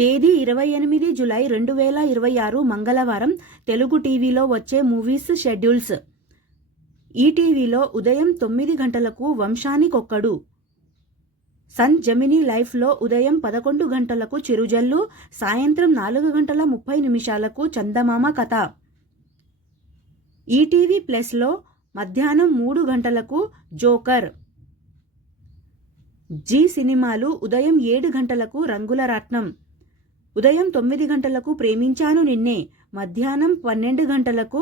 తేదీ 28 జూలై 2026 మంగళవారం తెలుగు టీవీలో వచ్చే మూవీస్ షెడ్యూల్స్. ఈటీవీలో ఉదయం 9 గంటలకు వంశానికొక్కడు. సన్ జెమినీ లైఫ్లో ఉదయం 11 గంటలకు చిరుజల్లు, సాయంత్రం 4:30 చందమామ కథ. ఈటీవీ ప్లస్లో మధ్యాహ్నం 3 గంటలకు జోకర్. జీ సినిమాలు ఉదయం 7 గంటలకు రంగుల రాట్నం, ఉదయం 9 గంటలకు ప్రేమించాను నిన్నే, మధ్యాహ్నం 12 గంటలకు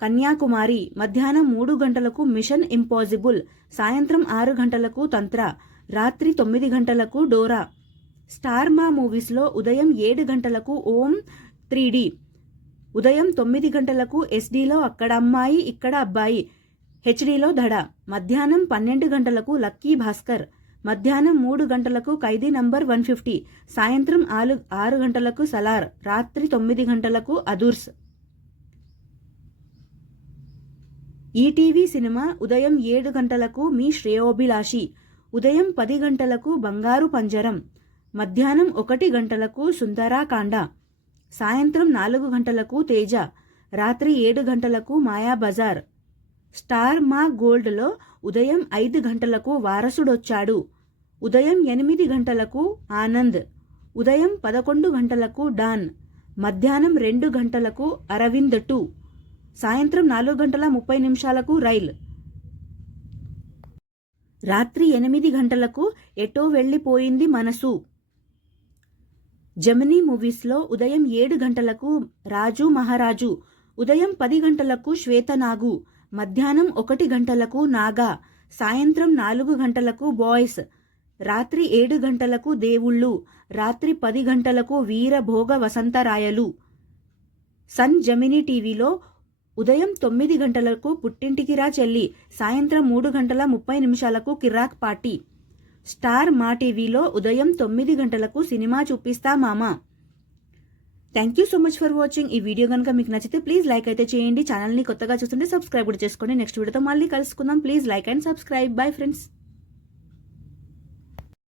కన్యాకుమారి, మధ్యాహ్నం 3 గంటలకు మిషన్ ఇంపాసిబుల్, సాయంత్రం 6 గంటలకు తంత్ర, రాత్రి 9 గంటలకు డోరా. స్టార్ మా మూవీస్లో ఉదయం 7 గంటలకు ఓం 3D, ఉదయం 9 గంటలకు ఎస్డీలో అక్కడ అమ్మాయి ఇక్కడ అబ్బాయి, హెచ్డీలో దడ, మధ్యాహ్నం 12 గంటలకు లక్కీ భాస్కర్, మధ్యాహ్నం 3 గంటలకు ఖైదీ నంబర్ 150, సాయంత్రం 6 గంటలకు సలార్, రాత్రి 9 గంటలకు అదుర్స్. ఈటీవీ సినిమా ఉదయం 7 గంటలకు మీ శ్రేయోభిలాషి, ఉదయం 10 గంటలకు బంగారు పంజరం, మధ్యాహ్నం 1 గంటలకు సుందరాకాండ, సాయంత్రం 4 గంటలకు తేజ, రాత్రి 7 గంటలకు మాయా బజార్. స్టార్ మా గోల్డ్లో ఉదయం 5 గంటలకు వారసుడొచ్చాడు, ఉదయం 8 గంటలకు ఆనంద్, ఉదయం 11 గంటలకు డాన్, మధ్యాహ్నం 2 గంటలకు అరవింద్ 2, సాయంత్రం 4:30 రైల్, రాత్రి 8 గంటలకు ఎటో వెళ్ళిపోయింది మనసు. జెమినీ మూవీస్లో ఉదయం 7 గంటలకు రాజు మహారాజు, ఉదయం 10 గంటలకు శ్వేతనాగు, మధ్యాహ్నం 1 గంటలకు నాగా, సాయంత్రం 4 గంటలకు బాయ్స్, రాత్రి 7 గంటలకు దేవుళ్ళు, రాత్రి 10 గంటలకు వీరభోగ వసంతరాయలు. సన్ జెమినీ టీవీలో ఉదయం 9 గంటలకు పుట్టింటికి రా చెల్లి, సాయంత్రం 3:30 కిరాక్ పార్టీ. స్టార్ మా టీవీలో ఉదయం 9 గంటలకు సినిమా చూపిస్తా మామా. Thank you so much for watching. ఈ వీడియో కనుక మీకు నచ్చితే ప్లీజ్ లైక్ అయితే చేయండి. ఛానల్ని కొత్తగా చూస్తుంటే సబ్స్క్రైబ్ కూడా చేసుకోండి. నెక్స్ట్ వీడియోతో మళ్ళీ కలుసుకుందాం. Please like and subscribe. Bye friends.